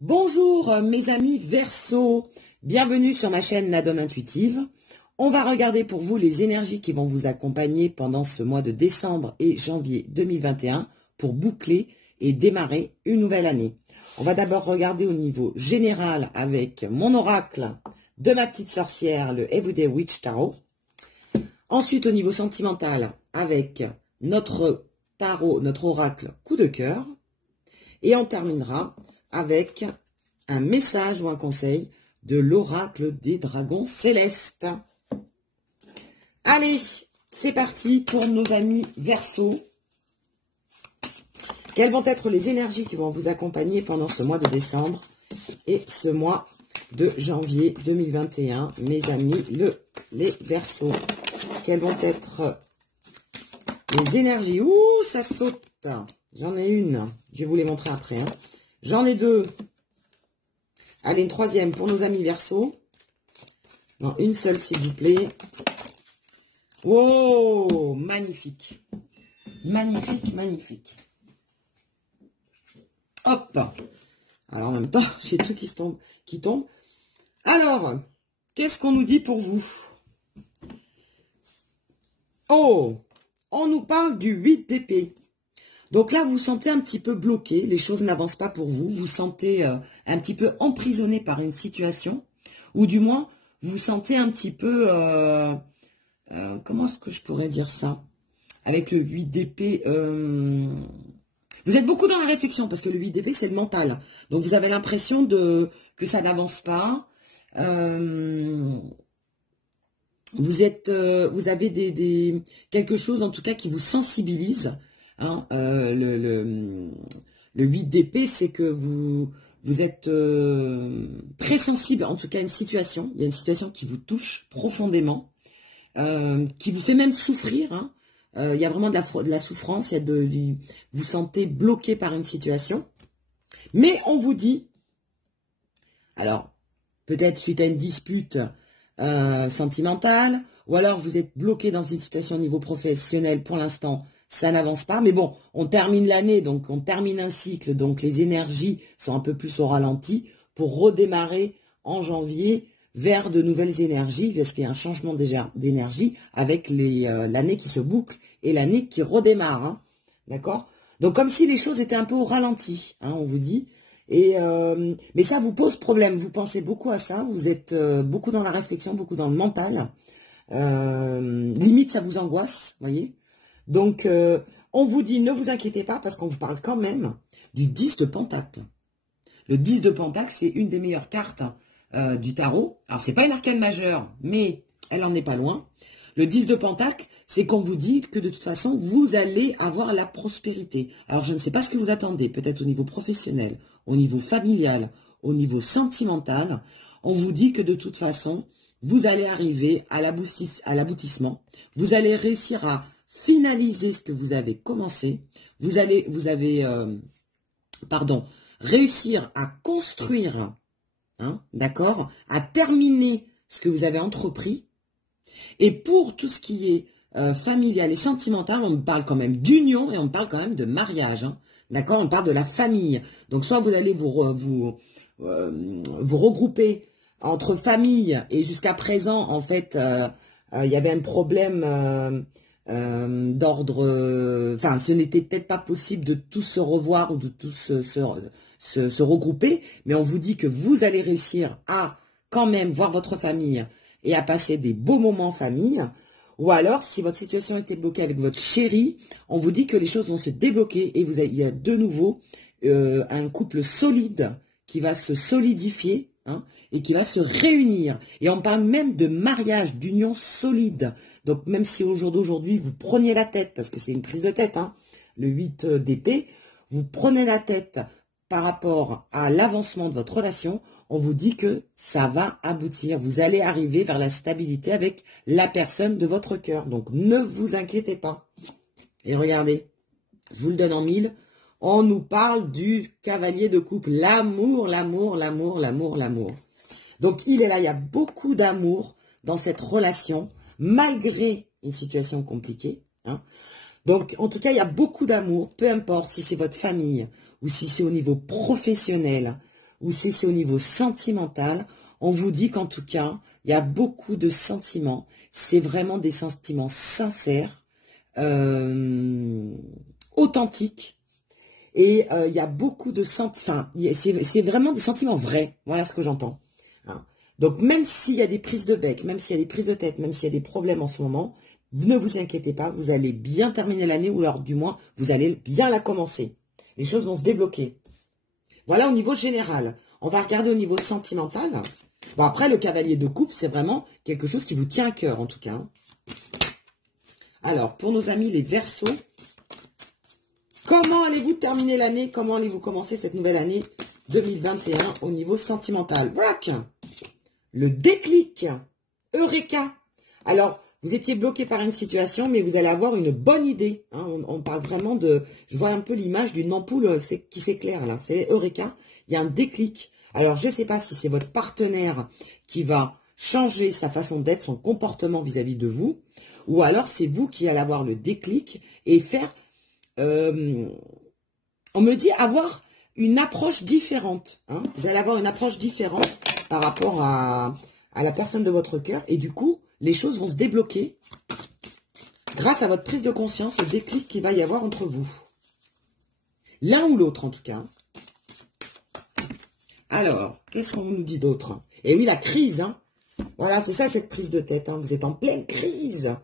Bonjour mes amis Verseau, bienvenue sur ma chaîne Nadone Intuitive. On va regarder pour vous les énergies qui vont vous accompagner pendant ce mois de décembre et janvier 2021 pour boucler et démarrer une nouvelle année. On va d'abord regarder au niveau général avec mon oracle de ma petite sorcière, le Everyday Witch Tarot. Ensuite au niveau sentimental avec notre tarot, notre oracle coup de cœur. Et on terminera avec un message ou un conseil de l'oracle des dragons célestes. Allez, c'est parti pour nos amis Verseau. Quelles vont être les énergies qui vont vous accompagner pendant ce mois de décembre et ce mois de janvier 2021, mes amis, les Verseaux. Quelles vont être les énergies? Ouh, ça saute. J'en ai une. Je vais vous les montrer après. Hein. J'en ai deux. Allez, une troisième pour nos amis Verseau. Non, une seule, s'il vous plaît. Oh, magnifique. Magnifique, magnifique. Hop. Alors, en même temps, j'ai tout qui tombe. Alors, qu'est-ce qu'on nous dit pour vous? Oh, on nous parle du 8 d'épée. Donc là, vous vous sentez un petit peu bloqué, les choses n'avancent pas pour vous, vous vous sentez un petit peu emprisonné par une situation, ou du moins, vous vous sentez un petit peu, comment est-ce que je pourrais dire ça? Avec le 8 d'épée, vous êtes beaucoup dans la réflexion, parce que le 8 d'épée, c'est le mental. Donc vous avez l'impression que ça n'avance pas, vous avez quelque chose en tout cas qui vous sensibilise. Hein, le 8 d'épée, c'est que vous êtes très sensible, en tout cas à une situation. Il y a une situation qui vous touche profondément, qui vous fait même souffrir. Hein. Il y a vraiment de la souffrance, vous vous sentez bloqué par une situation. Mais on vous dit, alors peut-être suite à une dispute sentimentale, ou alors vous êtes bloqué dans une situation au niveau professionnel pour l'instant, ça n'avance pas, mais bon, on termine l'année, donc on termine un cycle, donc les énergies sont un peu plus au ralenti pour redémarrer en janvier vers de nouvelles énergies, parce qu'il y a un changement déjà d'énergie avec l'année qui se boucle et l'année qui redémarre, hein, d'accord? Donc comme si les choses étaient un peu au ralenti, hein, on vous dit, mais ça vous pose problème, vous pensez beaucoup à ça, vous êtes beaucoup dans la réflexion, beaucoup dans le mental, limite ça vous angoisse, voyez? Donc, on vous dit, ne vous inquiétez pas, parce qu'on vous parle quand même du 10 de Pentacle. Le 10 de Pentacle, c'est une des meilleures cartes du tarot. Alors, c'est pas une arcane majeure, mais elle en est pas loin. Le 10 de Pentacle, c'est qu'on vous dit que de toute façon, vous allez avoir la prospérité. Alors, je ne sais pas ce que vous attendez, peut-être au niveau professionnel, au niveau familial, au niveau sentimental. On vous dit que de toute façon, vous allez arriver à l'aboutissement. Vous allez réussir à finaliser ce que vous avez commencé, vous avez réussir à construire, hein, d'accord, à terminer ce que vous avez entrepris. Et pour tout ce qui est familial et sentimental, on me parle quand même d'union et on me parle quand même de mariage, hein, d'accord, on parle de la famille. Donc soit vous allez vous regrouper entre familles, et jusqu'à présent, en fait, il y avait un problème d'ordre, enfin, ce n'était peut-être pas possible de tous se revoir ou de tous se regrouper, mais on vous dit que vous allez réussir à quand même voir votre famille et à passer des beaux moments en famille. Ou alors, si votre situation était bloquée avec votre chéri, on vous dit que les choses vont se débloquer et il y a de nouveau un couple solide qui va se solidifier, hein, et qui va se réunir. Et on parle même de mariage, d'union solide. Donc même si au jour d'aujourd'hui, vous preniez la tête, parce que c'est une prise de tête, hein, le 8 d'épée, vous prenez la tête par rapport à l'avancement de votre relation, on vous dit que ça va aboutir. Vous allez arriver vers la stabilité avec la personne de votre cœur. Donc ne vous inquiétez pas. Et regardez, je vous le donne en mille. On nous parle du cavalier de coupe. L'amour, l'amour, l'amour, l'amour, l'amour. Donc, il est là. Il y a beaucoup d'amour dans cette relation, malgré une situation compliquée. Hein. Donc, en tout cas, il y a beaucoup d'amour, peu importe si c'est votre famille, ou si c'est au niveau professionnel, ou si c'est au niveau sentimental. On vous dit qu'en tout cas, il y a beaucoup de sentiments. C'est vraiment des sentiments sincères, authentiques. Et il y a beaucoup de sentiments, enfin, c'est vraiment des sentiments vrais. Voilà ce que j'entends. Hein. Donc, même s'il y a des prises de bec, même s'il y a des prises de tête, même s'il y a des problèmes en ce moment, ne vous inquiétez pas, vous allez bien terminer l'année, ou alors du moins, vous allez bien la commencer. Les choses vont se débloquer. Voilà au niveau général. On va regarder au niveau sentimental. Bon, après, le cavalier de coupe, c'est vraiment quelque chose qui vous tient à cœur, en tout cas. Hein. Alors, pour nos amis les Verseaux, comment allez-vous terminer l'année? Comment allez-vous commencer cette nouvelle année 2021 au niveau sentimental? Braque, le déclic, Eureka. Alors, vous étiez bloqué par une situation, mais vous allez avoir une bonne idée. Hein. On parle vraiment de... Je vois un peu l'image d'une ampoule qui s'éclaire là. C'est Eureka. Il y a un déclic. Alors, je ne sais pas si c'est votre partenaire qui va changer sa façon d'être, son comportement vis-à-vis de vous, ou alors c'est vous qui allez avoir le déclic et faire... on me dit avoir une approche différente. Hein. Vous allez avoir une approche différente par rapport à la personne de votre cœur. Et du coup, les choses vont se débloquer grâce à votre prise de conscience, le déclic qu'il va y avoir entre vous. L'un ou l'autre, en tout cas. Alors, qu'est-ce qu'on nous dit d'autre? Et oui, la crise. Hein. Voilà, c'est ça, cette prise de tête. Hein. Vous êtes en pleine crise.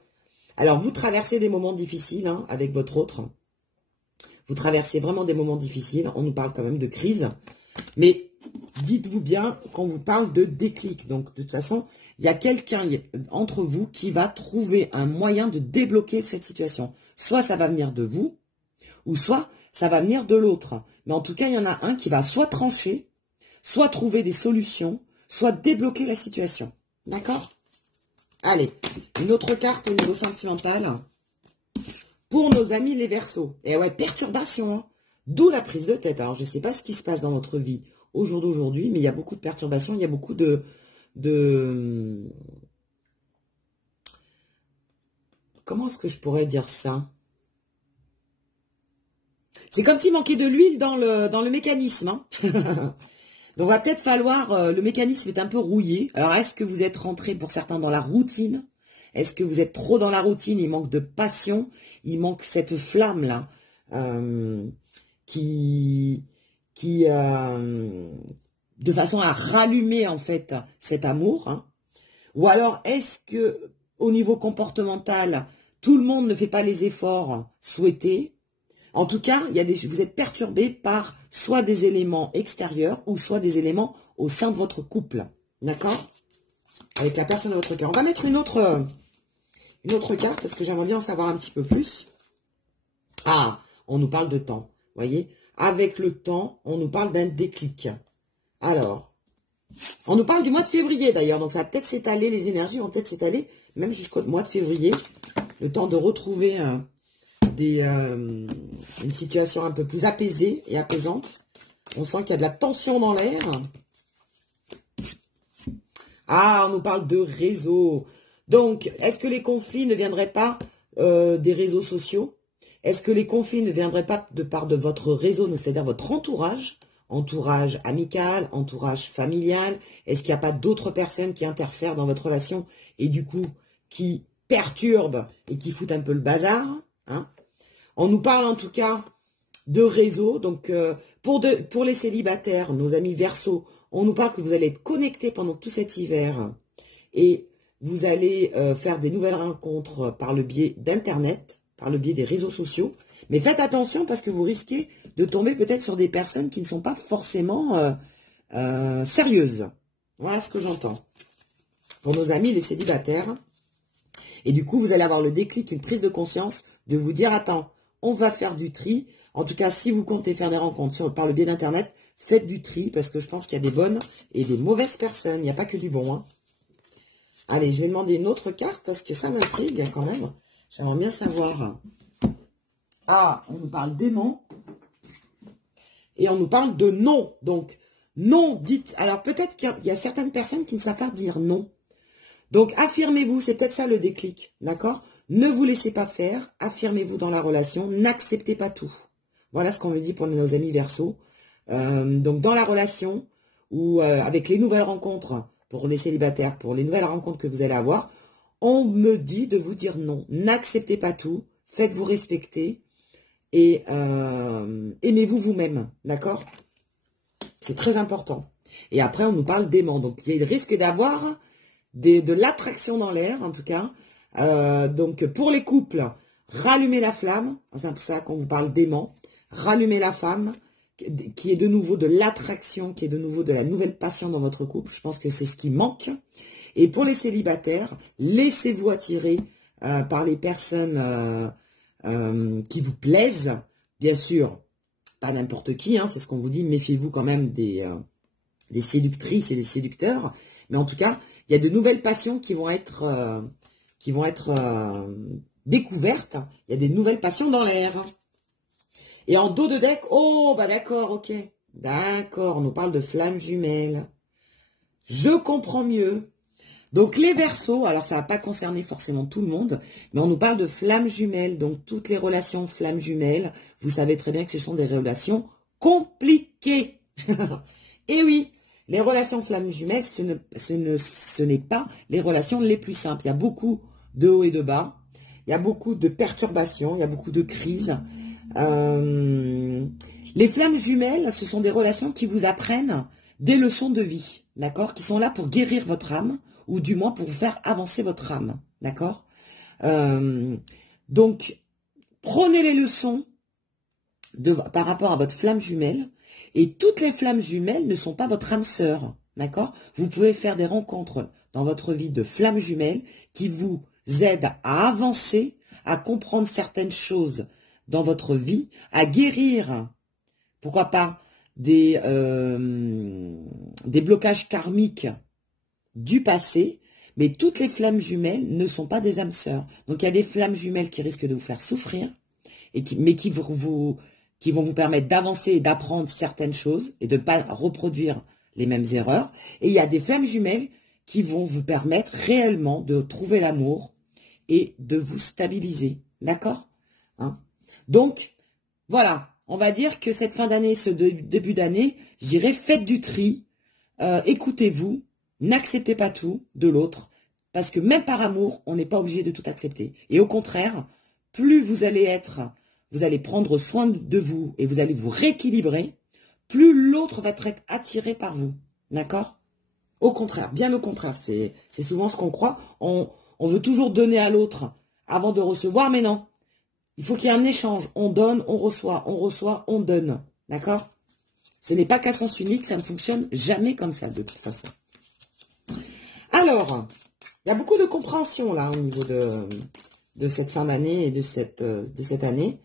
Alors, vous traversez des moments difficiles hein, avec votre autre. Vous traversez vraiment des moments difficiles. On nous parle quand même de crise. Mais dites-vous bien qu'on vous parle de déclic. Donc, de toute façon, il y a quelqu'un entre vous qui va trouver un moyen de débloquer cette situation. Soit ça va venir de vous, ou soit ça va venir de l'autre. Mais en tout cas, il y en a un qui va soit trancher, soit trouver des solutions, soit débloquer la situation. D'accord? Allez, une autre carte au niveau sentimental. Pour nos amis les Verseaux. Et ouais, perturbation. Hein. D'où la prise de tête. Alors, je ne sais pas ce qui se passe dans votre vie au jour d'aujourd'hui, mais il y a beaucoup de perturbations, il y a beaucoup de... Comment est-ce que je pourrais dire ça? C'est comme s'il manquait de l'huile dans le mécanisme. Hein. Donc, va peut-être falloir... le mécanisme est un peu rouillé. Alors, est-ce que vous êtes rentré pour certains dans la routine? Est-ce que vous êtes trop dans la routine? Il manque de passion. Il manque cette flamme-là qui de façon à rallumer en fait cet amour. Hein. Ou alors, est-ce que au niveau comportemental, tout le monde ne fait pas les efforts souhaités? En tout cas, vous êtes perturbé par soit des éléments extérieurs ou soit des éléments au sein de votre couple. D'accord? Avec la personne de votre cœur. On va mettre une autre carte parce que j'aimerais bien en savoir un petit peu plus. Ah, on nous parle de temps. Vous voyez? Avec le temps, on nous parle d'un déclic. Alors, on nous parle du mois de février d'ailleurs. Donc, ça va peut-être s'étaler, les énergies vont peut-être s'étaler même jusqu'au mois de février. Le temps de retrouver une situation un peu plus apaisée et apaisante. On sent qu'il y a de la tension dans l'air. Ah, on nous parle de réseau. Donc, est-ce que les conflits ne viendraient pas des réseaux sociaux? Est-ce que les conflits ne viendraient pas de part de votre réseau, c'est-à-dire votre entourage amical, entourage familial? Est-ce qu'il n'y a pas d'autres personnes qui interfèrent dans votre relation et du coup qui perturbent et qui foutent un peu le bazar hein? On nous parle en tout cas de réseau. Donc, pour les célibataires, nos amis Verseaux, on nous parle que vous allez être connectés pendant tout cet hiver et vous allez faire des nouvelles rencontres par le biais d'Internet, par le biais des réseaux sociaux. Mais faites attention parce que vous risquez de tomber peut-être sur des personnes qui ne sont pas forcément sérieuses. Voilà ce que j'entends. Pour nos amis les célibataires. Et du coup, vous allez avoir le déclic, une prise de conscience de vous dire, attends, on va faire du tri. En tout cas, si vous comptez faire des rencontres par le biais d'Internet, faites du tri parce que je pense qu'il y a des bonnes et des mauvaises personnes. Il n'y a pas que du bon. Hein. Allez, je vais demander une autre carte parce que ça m'intrigue quand même. J'aimerais bien savoir. Ah, on nous parle d'aimant. Et on nous parle de non. Donc, non, dites. Alors, peut-être qu'il y a certaines personnes qui ne savent pas dire non. Donc, affirmez-vous. C'est peut-être ça le déclic. D'accord? Ne vous laissez pas faire, affirmez-vous dans la relation, n'acceptez pas tout. Voilà ce qu'on me dit pour nos amis Verseau. Donc dans la relation, ou avec les nouvelles rencontres, pour les célibataires, pour les nouvelles rencontres que vous allez avoir, on me dit de vous dire non. N'acceptez pas tout, faites-vous respecter et aimez-vous vous-même, d'accord? C'est très important. Et après, on nous parle d'aimant. Donc, il y a le risque d'avoir de l'attraction dans l'air, en tout cas. Donc, pour les couples, rallumez la flamme. C'est pour ça qu'on vous parle d'aimant. Rallumez la flamme, qui est de nouveau de l'attraction, qui est de nouveau de la nouvelle passion dans votre couple. Je pense que c'est ce qui manque. Et pour les célibataires, laissez-vous attirer par les personnes qui vous plaisent. Bien sûr, pas n'importe qui, hein, c'est ce qu'on vous dit. Méfiez-vous quand même des séductrices et des séducteurs. Mais en tout cas, il y a de nouvelles passions qui vont être découvertes. Il y a des nouvelles passions dans l'air. Et en dos de deck, oh, bah d'accord, ok. D'accord, on nous parle de flammes jumelles. Je comprends mieux. Donc les Verseaux, alors ça va pas concerner forcément tout le monde, mais on nous parle de flammes jumelles. Donc toutes les relations flammes jumelles, vous savez très bien que ce sont des relations compliquées. Et oui, les relations flammes jumelles, ce n'est pas les relations les plus simples. Il y a beaucoup de hauts et de bas. Il y a beaucoup de perturbations, il y a beaucoup de crises. Les flammes jumelles, ce sont des relations qui vous apprennent des leçons de vie, d'accord? Qui sont là pour guérir votre âme, ou du moins pour vous faire avancer votre âme, d'accord? Donc, prenez les leçons par rapport à votre flamme jumelle, et toutes les flammes jumelles ne sont pas votre âme sœur, d'accord? Vous pouvez faire des rencontres dans votre vie de flammes jumelles qui vous aident à avancer, à comprendre certaines choses dans votre vie, à guérir, pourquoi pas, des blocages karmiques du passé, mais toutes les flammes jumelles ne sont pas des âmes sœurs. Donc il y a des flammes jumelles qui risquent de vous faire souffrir, mais qui vont vous permettre d'avancer et d'apprendre certaines choses et de ne pas reproduire les mêmes erreurs. Et il y a des flammes jumelles qui vont vous permettre réellement de trouver l'amour et de vous stabiliser. D'accord, hein? Donc, voilà, on va dire que cette fin d'année, ce début d'année, je dirais, faites du tri, écoutez-vous, n'acceptez pas tout de l'autre, parce que même par amour, on n'est pas obligé de tout accepter. Et au contraire, plus vous allez prendre soin de vous et vous allez vous rééquilibrer, plus l'autre va être attiré par vous. D'accord? Au contraire, bien au contraire, c'est souvent ce qu'on croit. On veut toujours donner à l'autre avant de recevoir, mais non. Il faut qu'il y ait un échange. On donne, on reçoit, on donne. D'accord? Ce n'est pas qu'à sens unique, ça ne fonctionne jamais comme ça, de toute façon. Alors, il y a beaucoup de compréhension, là, au niveau de cette fin d'année et de cette année.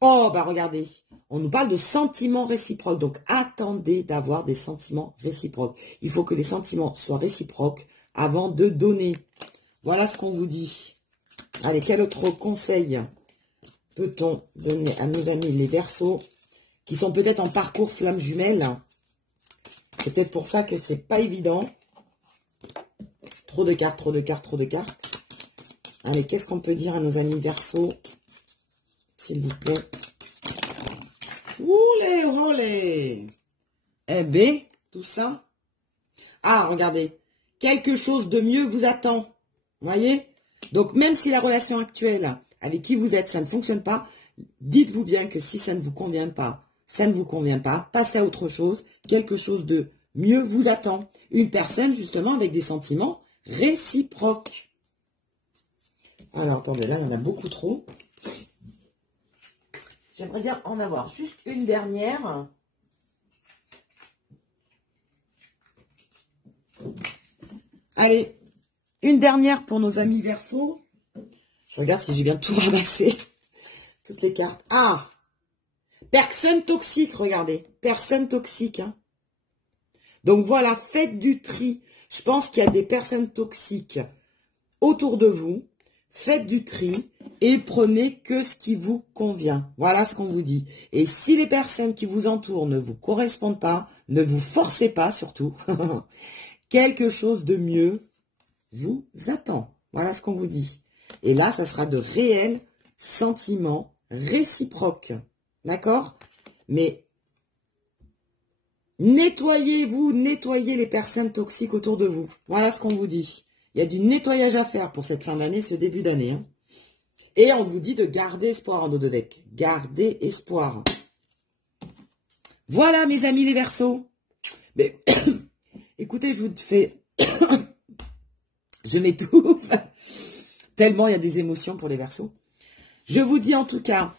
Oh, bah regardez, on nous parle de sentiments réciproques. Donc, attendez d'avoir des sentiments réciproques. Il faut que les sentiments soient réciproques avant de donner. Voilà ce qu'on vous dit. Allez, quel autre conseil peut-on donner à nos amis les Verseaux qui sont peut-être en parcours flamme jumelle? C'est peut-être pour ça que c'est pas évident. Trop de cartes, trop de cartes, trop de cartes. Allez, qu'est-ce qu'on peut dire à nos amis Verseaux, s'il vous plaît? Oulé, olé. Eh bien, tout ça. Ah, regardez. Quelque chose de mieux vous attend. Voyez? Donc, même si la relation actuelle avec qui vous êtes, ça ne fonctionne pas, dites-vous bien que si ça ne vous convient pas, ça ne vous convient pas, passez à autre chose, quelque chose de mieux vous attend. Une personne, justement, avec des sentiments réciproques. Alors, attendez, là, il y en a beaucoup trop. J'aimerais bien en avoir juste une dernière. Allez, une dernière pour nos amis Verseaux. Je regarde si j'ai bien tout ramassé. Toutes les cartes. Ah! Personne toxique, regardez. Personne toxique. Hein. Donc voilà, faites du tri. Je pense qu'il y a des personnes toxiques autour de vous. Faites du tri et prenez que ce qui vous convient. Voilà ce qu'on vous dit. Et si les personnes qui vous entourent ne vous correspondent pas, ne vous forcez pas surtout. Quelque chose de mieux vous attend. Voilà ce qu'on vous dit. Et là, ça sera de réels sentiments réciproques. D'accord? Mais nettoyez-vous, nettoyez les personnes toxiques autour de vous. Voilà ce qu'on vous dit. Il y a du nettoyage à faire pour cette fin d'année, ce début d'année. Hein. Et on vous dit de garder espoir en dos de deck. Gardez espoir. Voilà, mes amis les Verseaux. Mais, écoutez, je vous fais... je m'étouffe. Tellement il y a des émotions pour les Verseaux. Je vous dis en tout cas...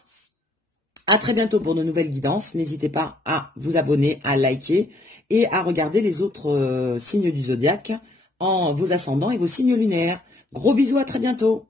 à très bientôt pour de nouvelles guidances. N'hésitez pas à vous abonner, à liker et à regarder les autres signes du zodiaque en vos ascendants et vos signes lunaires. Gros bisous, à très bientôt.